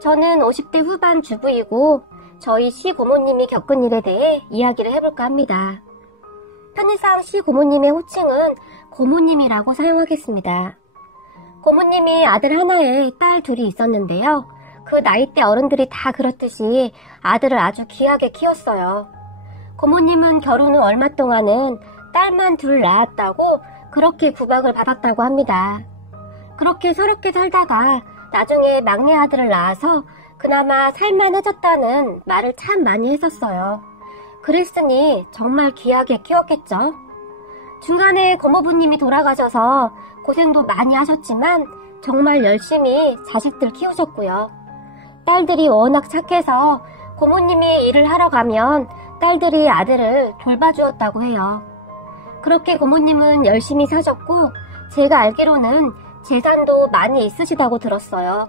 저는 50대 후반 주부이고 저희 시고모님이 겪은 일에 대해 이야기를 해볼까 합니다. 편의상 시고모님의 호칭은 고모님이라고 사용하겠습니다. 고모님이 아들 하나에 딸 둘이 있었는데요. 그 나이대 어른들이 다 그렇듯이 아들을 아주 귀하게 키웠어요. 고모님은 결혼 후 얼마 동안은 딸만 둘 낳았다고 그렇게 구박을 받았다고 합니다. 그렇게 서럽게 살다가 나중에 막내 아들을 낳아서 그나마 살만해졌다는 말을 참 많이 했었어요. 그랬으니 정말 귀하게 키웠겠죠. 중간에 고모부님이 돌아가셔서 고생도 많이 하셨지만 정말 열심히 자식들 키우셨고요. 딸들이 워낙 착해서 고모님이 일을 하러 가면 딸들이 아들을 돌봐주었다고 해요. 그렇게 고모님은 열심히 사셨고 제가 알기로는 재산도 많이 있으시다고 들었어요.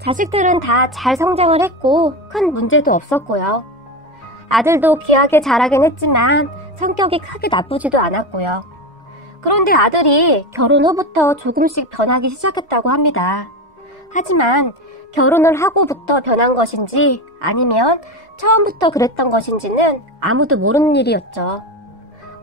자식들은 다 잘 성장을 했고 큰 문제도 없었고요. 아들도 귀하게 자라긴 했지만 성격이 크게 나쁘지도 않았고요. 그런데 아들이 결혼 후부터 조금씩 변하기 시작했다고 합니다. 하지만 결혼을 하고부터 변한 것인지 아니면 처음부터 그랬던 것인지는 아무도 모르는 일이었죠.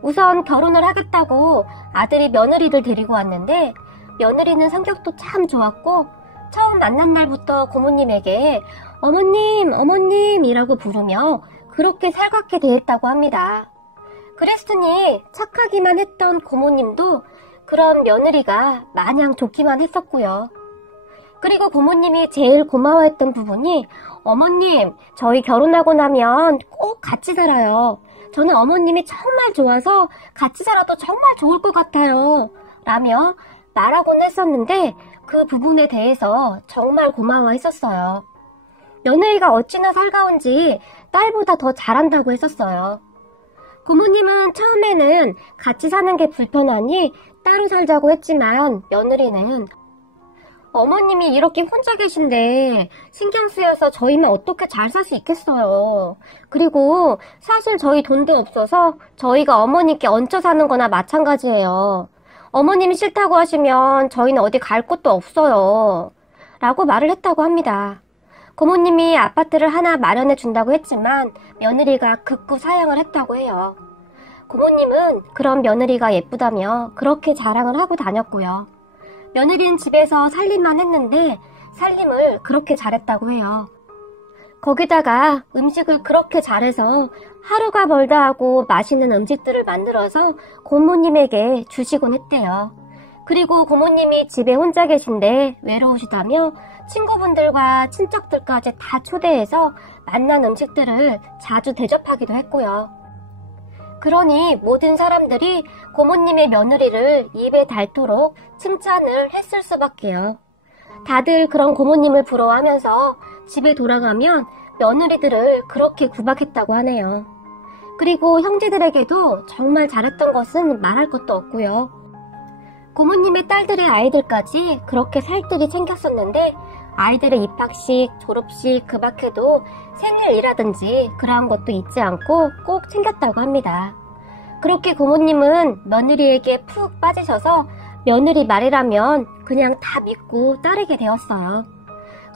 우선 결혼을 하겠다고 아들이 며느리를 데리고 왔는데 며느리는 성격도 참 좋았고 처음 만난 날부터 고모님에게 어머님, 어머님이라고 부르며 그렇게 살갑게 대했다고 합니다. 그랬으니 착하기만 했던 고모님도 그런 며느리가 마냥 좋기만 했었고요. 그리고 고모님이 제일 고마워했던 부분이 어머님, 저희 결혼하고 나면 꼭 같이 살아요. 저는 어머님이 정말 좋아서 같이 살아도 정말 좋을 것 같아요. 라며 말하곤 했었는데 그 부분에 대해서 정말 고마워했었어요. 며느리가 어찌나 살가운지 딸보다 더 잘한다고 했었어요. 고모님은 처음에는 같이 사는 게 불편하니 따로 살자고 했지만 며느리는 어머님이 이렇게 혼자 계신데 신경 쓰여서 저희만 어떻게 잘 살 수 있겠어요. 그리고 사실 저희 돈도 없어서 저희가 어머님께 얹혀 사는 거나 마찬가지예요. 어머님이 싫다고 하시면 저희는 어디 갈 곳도 없어요. 라고 말을 했다고 합니다. 고모님이 아파트를 하나 마련해 준다고 했지만 며느리가 극구 사양을 했다고 해요. 고모님은 그런 며느리가 예쁘다며 그렇게 자랑을 하고 다녔고요. 며느리는 집에서 살림만 했는데 살림을 그렇게 잘했다고 해요. 거기다가 음식을 그렇게 잘해서 하루가 멀다 하고 맛있는 음식들을 만들어서 고모님에게 주시곤 했대요. 그리고 고모님이 집에 혼자 계신데 외로우시다며 친구분들과 친척들까지 다 초대해서 맛난 음식들을 자주 대접하기도 했고요. 그러니 모든 사람들이 고모님의 며느리를 입에 닳도록 칭찬을 했을 수밖에요. 다들 그런 고모님을 부러워하면서 집에 돌아가면 며느리들을 그렇게 구박했다고 하네요. 그리고 형제들에게도 정말 잘했던 것은 말할 것도 없고요. 고모님의 딸들의 아이들까지 그렇게 살뜰히 챙겼었는데 아이들의 입학식, 졸업식 그 밖에도 생일이라든지 그러한 것도 잊지 않고 꼭 챙겼다고 합니다. 그렇게 고모님은 며느리에게 푹 빠지셔서 며느리 말이라면 그냥 다 믿고 따르게 되었어요.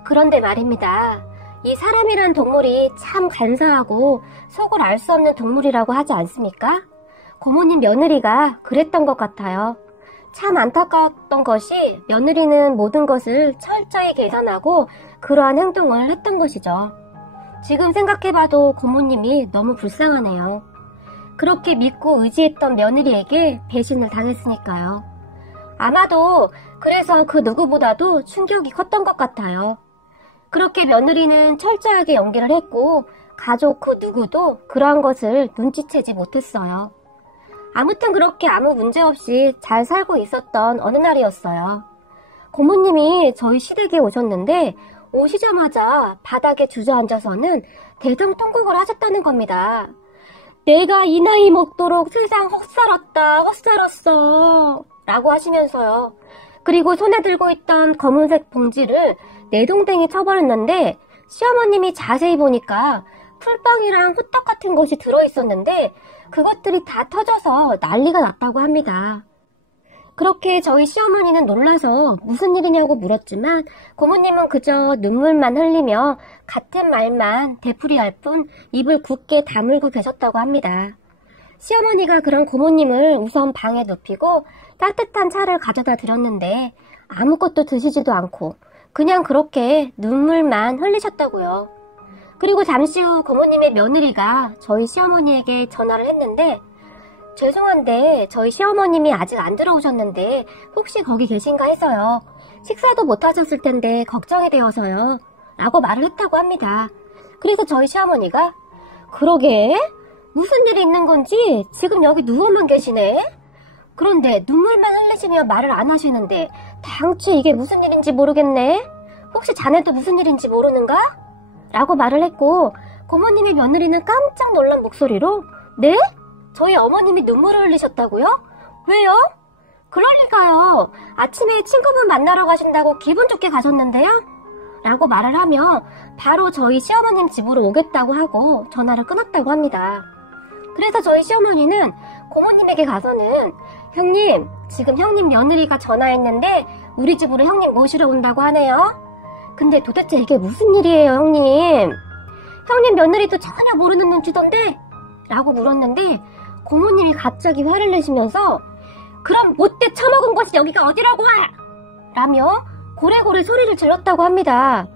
그런데 말입니다. 이 사람이란 동물이 참 간사하고 속을 알 수 없는 동물이라고 하지 않습니까? 고모님 며느리가 그랬던 것 같아요. 참 안타까웠던 것이 며느리는 모든 것을 철저히 계산하고 그러한 행동을 했던 것이죠. 지금 생각해봐도 고모님이 너무 불쌍하네요. 그렇게 믿고 의지했던 며느리에게 배신을 당했으니까요. 아마도 그래서 그 누구보다도 충격이 컸던 것 같아요. 그렇게 며느리는 철저하게 연기를 했고 가족 그 누구도 그러한 것을 눈치채지 못했어요. 아무튼 그렇게 아무 문제 없이 잘 살고 있었던 어느 날이었어요. 고모님이 저희 시댁에 오셨는데 오시자마자 바닥에 주저앉아서는 대성통곡을 하셨다는 겁니다. 내가 이 나이 먹도록 세상 헛살았다, 헛살았어 라고 하시면서요. 그리고 손에 들고 있던 검은색 봉지를 내동댕이 쳐버렸는데 시어머님이 자세히 보니까 풀빵이랑 호떡 같은 것이 들어있었는데 그것들이 다 터져서 난리가 났다고 합니다. 그렇게 저희 시어머니는 놀라서 무슨 일이냐고 물었지만 고모님은 그저 눈물만 흘리며 같은 말만 되풀이할 뿐 입을 굳게 다물고 계셨다고 합니다. 시어머니가 그런 고모님을 우선 방에 눕히고 따뜻한 차를 가져다 드렸는데 아무것도 드시지도 않고 그냥 그렇게 눈물만 흘리셨다고요. 그리고 잠시 후 고모님의 며느리가 저희 시어머니에게 전화를 했는데 죄송한데 저희 시어머님이 아직 안 들어오셨는데 혹시 거기 계신가 해서요. 식사도 못 하셨을 텐데 걱정이 되어서요. 라고 말을 했다고 합니다. 그래서 저희 시어머니가 그러게? 무슨 일이 있는 건지 지금 여기 누워만 계시네? 그런데 눈물만 흘리시며 말을 안 하시는데 당최 이게 무슨 일인지 모르겠네? 혹시 자네도 무슨 일인지 모르는가? 라고 말을 했고 고모님의 며느리는 깜짝 놀란 목소리로 네? 저희 어머님이 눈물을 흘리셨다고요? 왜요? 그럴 리가요. 아침에 친구분 만나러 가신다고 기분 좋게 가셨는데요? 라고 말을 하며 바로 저희 시어머님 집으로 오겠다고 하고 전화를 끊었다고 합니다. 그래서 저희 시어머니는 고모님에게 가서는 형님, 지금 형님 며느리가 전화했는데 우리 집으로 형님 모시러 온다고 하네요. 근데 도대체 이게 무슨 일이에요, 형님? 형님 며느리도 전혀 모르는 눈치던데? 라고 물었는데 고모님이 갑자기 화를 내시면서 그럼 못돼 처먹은 곳이 여기가 어디라고 와! 라며 고래고래 소리를 질렀다고 합니다.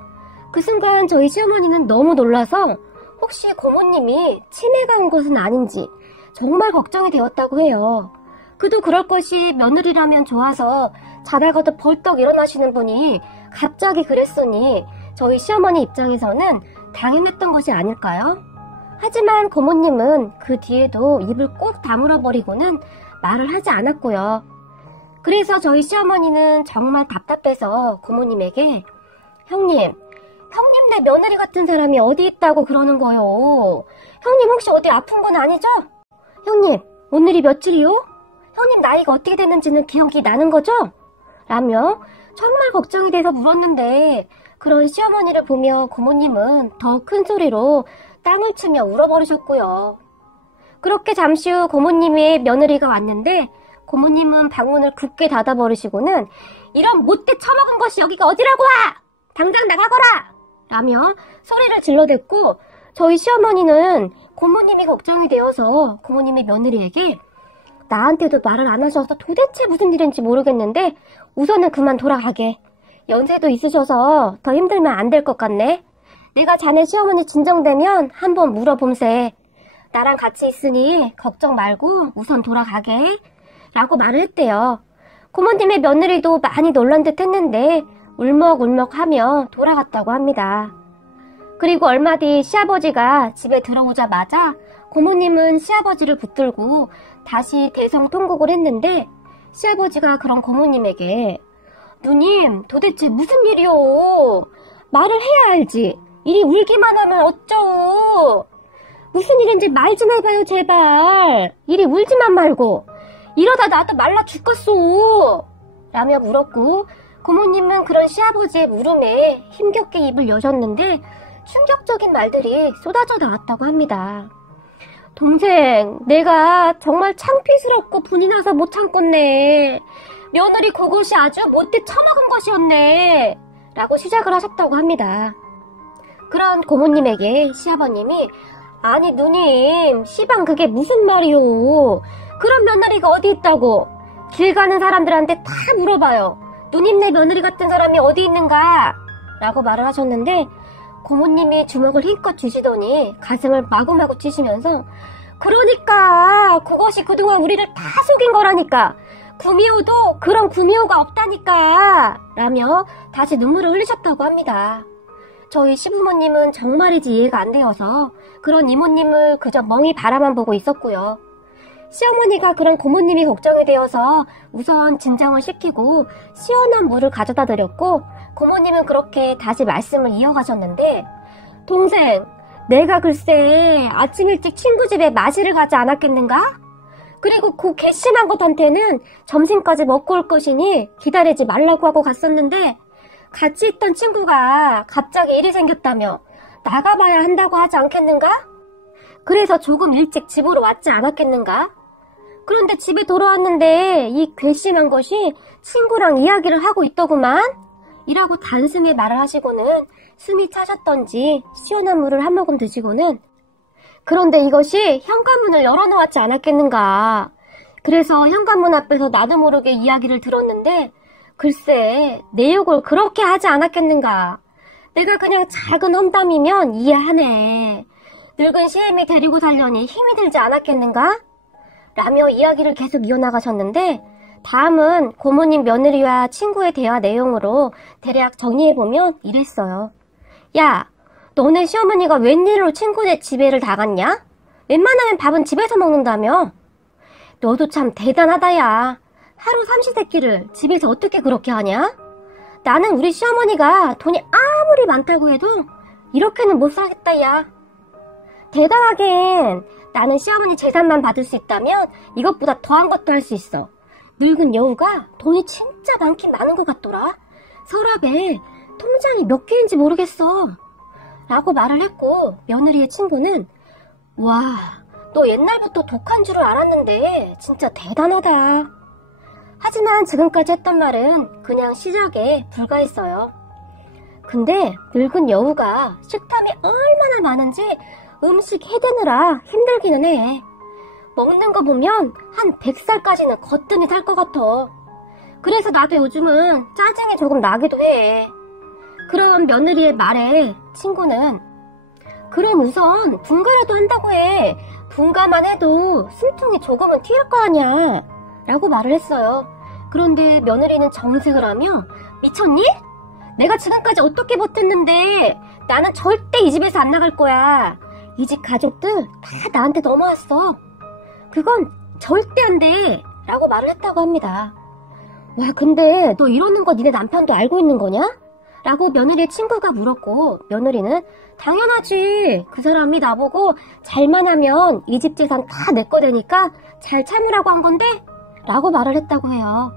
그 순간 저희 시어머니는 너무 놀라서 혹시 고모님이 치매가 온 것은 아닌지 정말 걱정이 되었다고 해요. 그도 그럴 것이 며느리라면 좋아서 자다가도 벌떡 일어나시는 분이 갑자기 그랬으니 저희 시어머니 입장에서는 당연했던 것이 아닐까요? 하지만 고모님은 그 뒤에도 입을 꼭 다물어버리고는 말을 하지 않았고요. 그래서 저희 시어머니는 정말 답답해서 고모님에게 형님 내 며느리 같은 사람이 어디 있다고 그러는 거요? 형님 혹시 어디 아픈 건 아니죠? 형님 오늘이 며칠이요? 형님 나이가 어떻게 되는지는 기억이 나는 거죠? 라며 정말 걱정이 돼서 물었는데 그런 시어머니를 보며 고모님은 더 큰 소리로 땅을 치며 울어버리셨고요. 그렇게 잠시 후 고모님의 며느리가 왔는데 고모님은 방문을 굳게 닫아버리시고는 이런 못돼 처먹은 것이 여기가 어디라고 와! 당장 나가거라! 라며 소리를 질러댔고 저희 시어머니는 고모님이 걱정이 되어서 고모님의 며느리에게 나한테도 말을 안 하셔서 도대체 무슨 일인지 모르겠는데 우선은 그만 돌아가게. 연세도 있으셔서 더 힘들면 안 될 것 같네. 내가 자네 시어머니 진정되면 한번 물어봄세. 나랑 같이 있으니 걱정 말고 우선 돌아가게. 라고 말을 했대요. 고모님의 며느리도 많이 놀란 듯 했는데 울먹울먹 하며 돌아갔다고 합니다. 그리고 얼마 뒤 시아버지가 집에 들어오자마자 고모님은 시아버지를 붙들고 다시 대성통곡을 했는데 시아버지가 그런 고모님에게 누님 도대체 무슨 일이요? 말을 해야 알지. 이리 울기만 하면 어쩌오. 무슨 일인지 말 좀 해봐요 제발. 이리 울지만 말고. 이러다 나도 말라 죽겠소. 라며 물었고 고모님은 그런 시아버지의 물음에 힘겹게 입을 여셨는데 충격적인 말들이 쏟아져 나왔다고 합니다. 동생, 내가 정말 창피스럽고 분이 나서 못 참겠네. 며느리 그것이 아주 못돼 처먹은 것이었네. 라고 시작을 하셨다고 합니다. 그런 고모님에게 시아버님이 아니 누님, 시방 그게 무슨 말이요. 그런 며느리가 어디 있다고. 길 가는 사람들한테 다 물어봐요. 누님네 며느리 같은 사람이 어디 있는가? 라고 말을 하셨는데 고모님이 주먹을 힘껏 쥐시더니 가슴을 마구마구 치시면서 그러니까 그것이 그동안 우리를 다 속인 거라니까. 구미호도 그런 구미호가 없다니까. 라며 다시 눈물을 흘리셨다고 합니다. 저희 시부모님은 정말이지 이해가 안 되어서 그런 이모님을 그저 멍이 바라만 보고 있었고요. 시어머니가 그런 고모님이 걱정이 되어서 우선 진정을 시키고 시원한 물을 가져다 드렸고 고모님은 그렇게 다시 말씀을 이어가셨는데 동생, 내가 글쎄 아침 일찍 친구 집에 마시를 가지 않았겠는가? 그리고 그 괘씸한 것한테는 점심까지 먹고 올 것이니 기다리지 말라고 하고 갔었는데 같이 있던 친구가 갑자기 일이 생겼다며 나가봐야 한다고 하지 않겠는가? 그래서 조금 일찍 집으로 왔지 않았겠는가? 그런데 집에 돌아왔는데 이 괘씸한 것이 친구랑 이야기를 하고 있더구만. 이라고 단숨에 말을 하시고는 숨이 차셨던지 시원한 물을 한 모금 드시고는 그런데 이것이 현관문을 열어놓았지 않았겠는가. 그래서 현관문 앞에서 나도 모르게 이야기를 들었는데 글쎄 내 욕을 그렇게 하지 않았겠는가. 내가 그냥 작은 험담이면 이해하네. 늙은 시애미 데리고 살려니 힘이 들지 않았겠는가? 라며 이야기를 계속 이어나가셨는데 다음은 고모님 며느리와 친구의 대화 내용으로 대략 정리해보면 이랬어요. 야, 너네 시어머니가 웬일로 친구네 집에를 다 갔냐? 웬만하면 밥은 집에서 먹는다며? 너도 참 대단하다 야. 하루 삼시세끼를 집에서 어떻게 그렇게 하냐? 나는 우리 시어머니가 돈이 아무리 많다고 해도 이렇게는 못 살겠다 야. 대단하긴. 나는 시어머니 재산만 받을 수 있다면 이것보다 더한 것도 할 수 있어. 늙은 여우가 돈이 진짜 많긴 많은 것 같더라. 서랍에 통장이 몇 개인지 모르겠어. 라고 말을 했고 며느리의 친구는 와, 너 옛날부터 독한 줄을 알았는데 진짜 대단하다. 하지만 지금까지 했던 말은 그냥 시작에 불과했어요. 근데 늙은 여우가 식탐이 얼마나 많은지 음식 해대느라 힘들기는 해. 먹는 거 보면 한 100살까지는 거뜬히 살 것 같아. 그래서 나도 요즘은 짜증이 조금 나기도 해. 그런 며느리의 말에 친구는 그럼 우선 분가라도 한다고 해. 분가만 해도 숨통이 조금은 튀을 거 아니야. 라고 말을 했어요. 그런데 며느리는 정색을 하며 미쳤니? 내가 지금까지 어떻게 버텼는데 나는 절대 이 집에서 안 나갈 거야. 이 집 가족들 다 나한테 넘어왔어. 그건 절대 안 돼. 라고 말을 했다고 합니다. 와, 근데 너 이러는 거 니네 남편도 알고 있는 거냐? 라고 며느리의 친구가 물었고 며느리는 당연하지. 그 사람이 나보고 잘만 하면 이 집 재산 다 내 거 되니까 잘 참으라고 한 건데? 라고 말을 했다고 해요.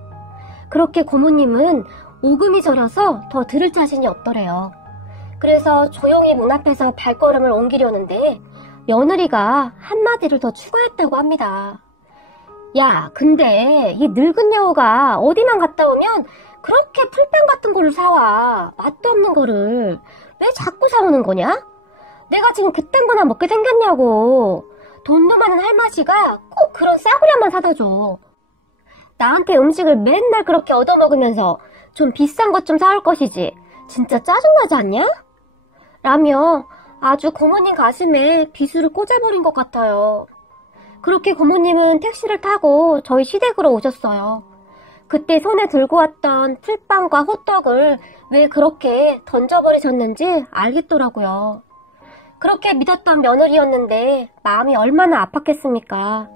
그렇게 고모님은 오금이 저려서 더 들을 자신이 없더래요. 그래서 조용히 문 앞에서 발걸음을 옮기려는데 며느리가 한마디를 더 추가했다고 합니다. 야, 근데 이 늙은 여우가 어디만 갔다 오면 그렇게 풀빵 같은 거를 사와. 맛도 없는 거를. 왜 자꾸 사오는 거냐? 내가 지금 그딴 거나 먹게 생겼냐고. 돈도 많은 할머니가 꼭 그런 싸구려만 사다 줘. 나한테 음식을 맨날 그렇게 얻어먹으면서 좀 비싼 것 좀 사올 것이지. 진짜 짜증나지 않냐? 라며 아주 고모님 가슴에 비수를 꽂아버린 것 같아요. 그렇게 고모님은 택시를 타고 저희 시댁으로 오셨어요. 그때 손에 들고 왔던 풀빵과 호떡을 왜 그렇게 던져버리셨는지 알겠더라고요. 그렇게 믿었던 며느리였는데 마음이 얼마나 아팠겠습니까?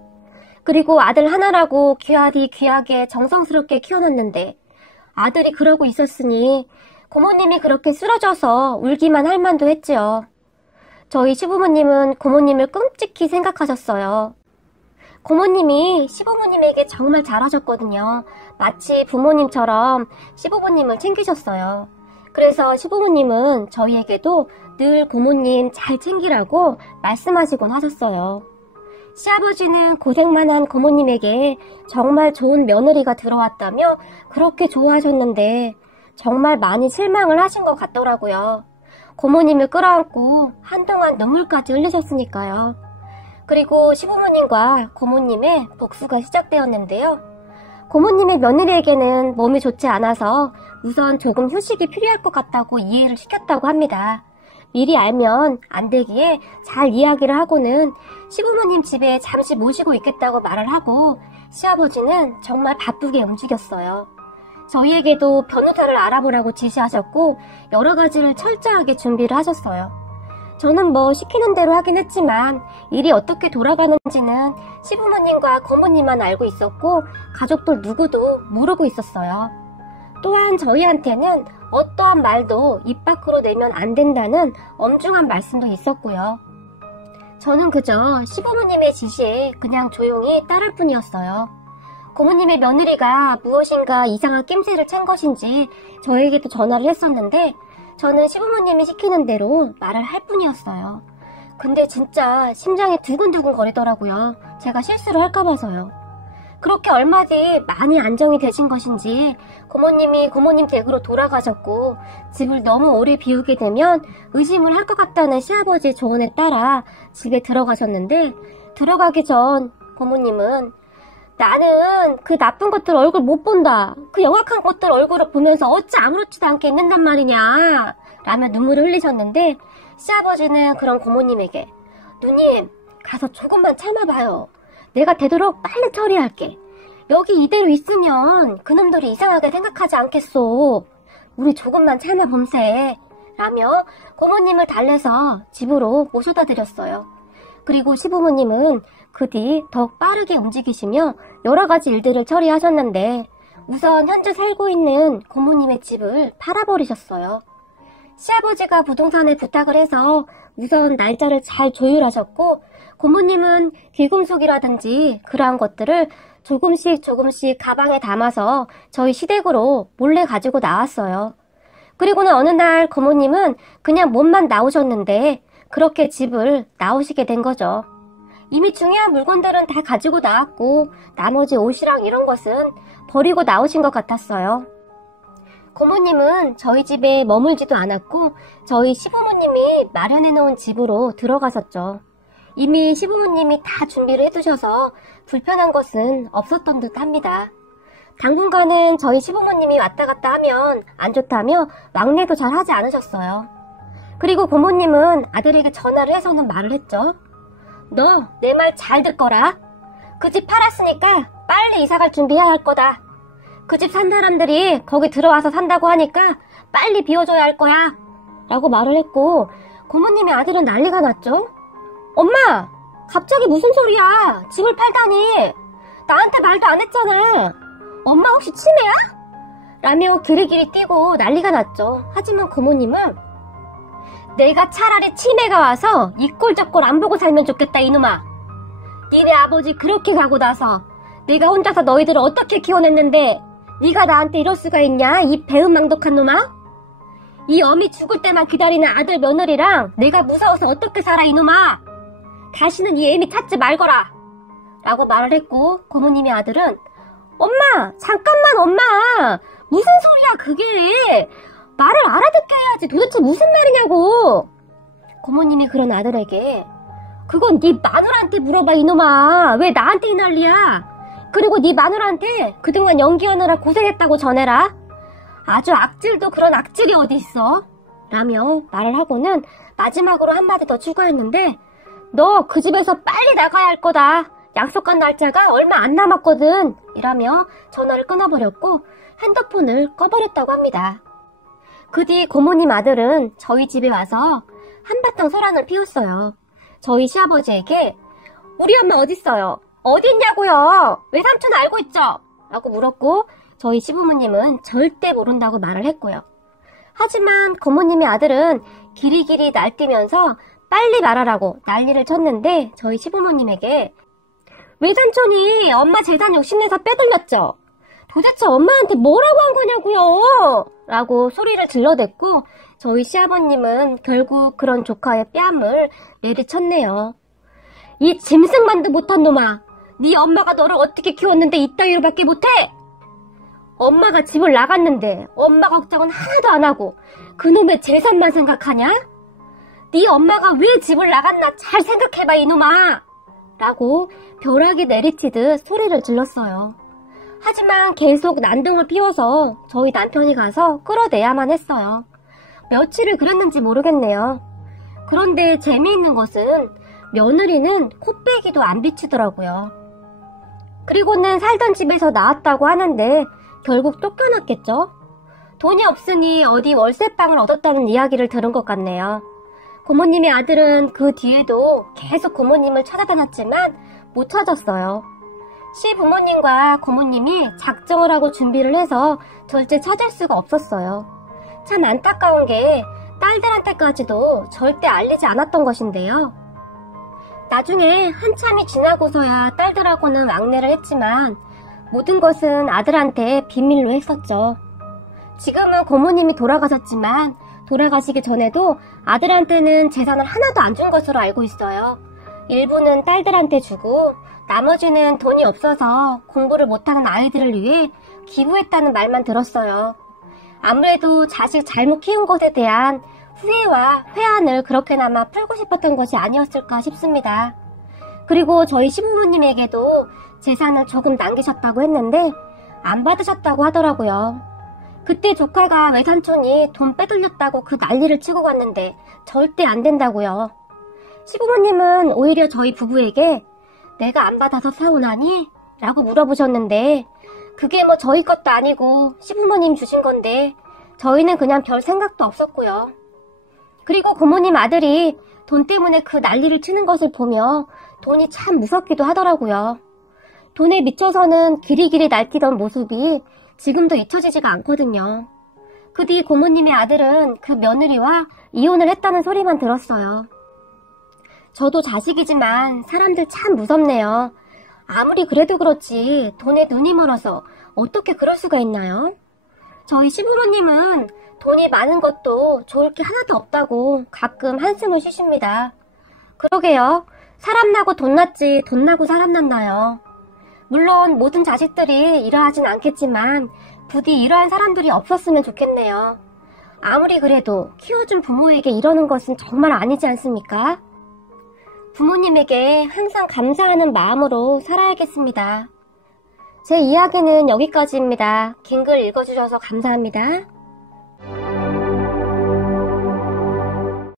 그리고 아들 하나라고 귀하디 귀하게 정성스럽게 키워놨는데 아들이 그러고 있었으니 고모님이 그렇게 쓰러져서 울기만 할 만도 했지요. 저희 시부모님은 고모님을 끔찍히 생각하셨어요. 고모님이 시부모님에게 정말 잘하셨거든요. 마치 부모님처럼 시부모님을 챙기셨어요. 그래서 시부모님은 저희에게도 늘 고모님 잘 챙기라고 말씀하시곤 하셨어요. 시아버지는 고생만 한 고모님에게 정말 좋은 며느리가 들어왔다며 그렇게 좋아하셨는데 정말 많이 실망을 하신 것 같더라고요. 고모님을 끌어안고 한동안 눈물까지 흘리셨으니까요. 그리고 시부모님과 고모님의 복수가 시작되었는데요. 고모님의 며느리에게는 몸이 좋지 않아서 우선 조금 휴식이 필요할 것 같다고 이해를 시켰다고 합니다. 미리 알면 안 되기에 잘 이야기를 하고는 시부모님 집에 잠시 모시고 있겠다고 말을 하고 시아버지는 정말 바쁘게 움직였어요. 저희에게도 변호사를 알아보라고 지시하셨고 여러 가지를 철저하게 준비를 하셨어요. 저는 뭐 시키는 대로 하긴 했지만 일이 어떻게 돌아가는지는 시부모님과 고모님만 알고 있었고 가족들 누구도 모르고 있었어요. 또한 저희한테는 어떠한 말도 입 밖으로 내면 안 된다는 엄중한 말씀도 있었고요. 저는 그저 시부모님의 지시에 그냥 조용히 따를 뿐이었어요. 고모님의 며느리가 무엇인가 이상한 낌새를 챈 것인지 저에게도 전화를 했었는데 저는 시부모님이 시키는 대로 말을 할 뿐이었어요. 근데 진짜 심장이 두근두근 거리더라고요. 제가 실수를 할까 봐서요. 그렇게 얼마 뒤 많이 안정이 되신 것인지 고모님이 고모님 댁으로 돌아가셨고 집을 너무 오래 비우게 되면 의심을 할 것 같다는 시아버지 조언에 따라 집에 들어가셨는데, 들어가기 전 고모님은 나는 그 나쁜 것들 얼굴 못 본다. 그 영악한 것들 얼굴을 보면서 어찌 아무렇지도 않게 있는단 말이냐 라며 눈물을 흘리셨는데, 시아버지는 그런 고모님에게 누님 가서 조금만 참아봐요. 내가 되도록 빨리 처리할게. 여기 이대로 있으면 그놈들이 이상하게 생각하지 않겠소. 우리 조금만 참아봄세 라며 고모님을 달래서 집으로 모셔다 드렸어요. 그리고 시부모님은 그 뒤 더욱 빠르게 움직이시며 여러 가지 일들을 처리하셨는데, 우선 현재 살고 있는 고모님의 집을 팔아버리셨어요. 시아버지가 부동산에 부탁을 해서 우선 날짜를 잘 조율하셨고, 고모님은 귀금속이라든지 그러한 것들을 조금씩 가방에 담아서 저희 시댁으로 몰래 가지고 나왔어요. 그리고는 어느 날 고모님은 그냥 몸만 나오셨는데 그렇게 집을 나오시게 된 거죠. 이미 중요한 물건들은 다 가지고 나왔고 나머지 옷이랑 이런 것은 버리고 나오신 것 같았어요. 고모님은 저희 집에 머물지도 않았고 저희 시부모님이 마련해 놓은 집으로 들어가셨죠. 이미 시부모님이 다 준비를 해두셔서 불편한 것은 없었던 듯 합니다. 당분간은 저희 시부모님이 왔다 갔다 하면 안 좋다며 왕래도 잘 하지 않으셨어요. 그리고 고모님은 아들에게 전화를 해서는 말을 했죠. 너 내 말 잘 듣거라. 그 집 팔았으니까 빨리 이사갈 준비해야 할 거다. 그 집 산 사람들이 거기 들어와서 산다고 하니까 빨리 비워줘야 할 거야 라고 말을 했고, 고모님의 아들은 난리가 났죠. 엄마! 갑자기 무슨 소리야? 집을 팔다니! 나한테 말도 안 했잖아! 엄마 혹시 치매야? 라며 기리기리 뛰고 난리가 났죠. 하지만 고모님은 내가 차라리 치매가 와서 이 꼴 저 꼴 안 보고 살면 좋겠다 이놈아. 니네 아버지 그렇게 가고 나서 내가 혼자서 너희들을 어떻게 키워냈는데 네가 나한테 이럴 수가 있냐 이 배은망덕한 놈아? 이 어미 죽을 때만 기다리는 아들 며느리랑 내가 무서워서 어떻게 살아 이놈아. 다시는 이 애미 찾지 말거라 라고 말을 했고, 고모님의 아들은 엄마 잠깐만 엄마 무슨 소리야 그게. 말을 알아듣게 해야지 도대체 무슨 말이냐고. 고모님이 그런 아들에게 그건 네 마누라한테 물어봐 이놈아. 왜 나한테 이 난리야. 그리고 네 마누라한테 그동안 연기하느라 고생했다고 전해라. 아주 악질도 그런 악질이 어디 있어 라며 말을 하고는 마지막으로 한마디 더 추가했는데, 너 그 집에서 빨리 나가야 할 거다. 약속한 날짜가 얼마 안 남았거든 이라며 전화를 끊어버렸고 핸드폰을 꺼버렸다고 합니다. 그 뒤 고모님 아들은 저희 집에 와서 한바탕 소란을 피웠어요. 저희 시아버지에게 우리 엄마 어딨어요? 어디 있냐고요? 왜 삼촌 알고 있죠? 라고 물었고, 저희 시부모님은 절대 모른다고 말을 했고요. 하지만 고모님의 아들은 기리기리 날뛰면서 빨리 말하라고 난리를 쳤는데, 저희 시부모님에게 외삼촌이 엄마 재산 욕심내서 빼돌렸죠? 도대체 엄마한테 뭐라고 한 거냐고요? 라고 소리를 질러댔고, 저희 시아버님은 결국 그런 조카의 뺨을 내리쳤네요. 이 짐승만도 못한 놈아. 네 엄마가 너를 어떻게 키웠는데 이따위로밖에 못해? 엄마가 집을 나갔는데 엄마 걱정은 하나도 안 하고 그놈의 재산만 생각하냐? 네 엄마가 왜 집을 나갔나 잘 생각해봐 이놈아! 라고 벼락이 내리치듯 소리를 질렀어요. 하지만 계속 난동을 피워서 저희 남편이 가서 끌어내야만 했어요. 며칠을 그랬는지 모르겠네요. 그런데 재미있는 것은 며느리는 코빼기도 안 비치더라고요. 그리고는 살던 집에서 나왔다고 하는데 결국 쫓겨났겠죠? 돈이 없으니 어디 월세방을 얻었다는 이야기를 들은 것 같네요. 고모님의 아들은 그 뒤에도 계속 고모님을 찾아다녔지만 못 찾았어요. 시부모님과 고모님이 작정을 하고 준비를 해서 절대 찾을 수가 없었어요. 참 안타까운 게 딸들한테까지도 절대 알리지 않았던 것인데요. 나중에 한참이 지나고서야 딸들하고는 왕래를 했지만 모든 것은 아들한테 비밀로 했었죠. 지금은 고모님이 돌아가셨지만 돌아가시기 전에도 아들한테는 재산을 하나도 안 준 것으로 알고 있어요. 일부는 딸들한테 주고 나머지는 돈이 없어서 공부를 못하는 아이들을 위해 기부했다는 말만 들었어요. 아무래도 자식 잘못 키운 것에 대한 후회와 회한을 그렇게나마 풀고 싶었던 것이 아니었을까 싶습니다. 그리고 저희 시부모님에게도 재산을 조금 남기셨다고 했는데 안 받으셨다고 하더라고요. 그때 조카가 외삼촌이 돈 빼돌렸다고 그 난리를 치고 갔는데 절대 안 된다고요. 시부모님은 오히려 저희 부부에게 내가 안 받아서 서운하니? 라고 물어보셨는데 그게 뭐 저희 것도 아니고 시부모님 주신 건데 저희는 그냥 별 생각도 없었고요. 그리고 고모님 아들이 돈 때문에 그 난리를 치는 것을 보며 돈이 참 무섭기도 하더라고요. 돈에 미쳐서는 길이길이 날뛰던 모습이 지금도 잊혀지지가 않거든요. 그 뒤 고모님의 아들은 그 며느리와 이혼을 했다는 소리만 들었어요. 저도 자식이지만 사람들 참 무섭네요. 아무리 그래도 그렇지 돈에 눈이 멀어서 어떻게 그럴 수가 있나요? 저희 시부모님은 돈이 많은 것도 좋을 게 하나도 없다고 가끔 한숨을 쉬십니다. 그러게요. 사람 나고 돈 났지 돈 나고 사람 났나요? 물론 모든 자식들이 이러하진 않겠지만 부디 이러한 사람들이 없었으면 좋겠네요. 아무리 그래도 키워준 부모에게 이러는 것은 정말 아니지 않습니까? 부모님에게 항상 감사하는 마음으로 살아야겠습니다. 제 이야기는 여기까지입니다. 긴 글 읽어주셔서 감사합니다.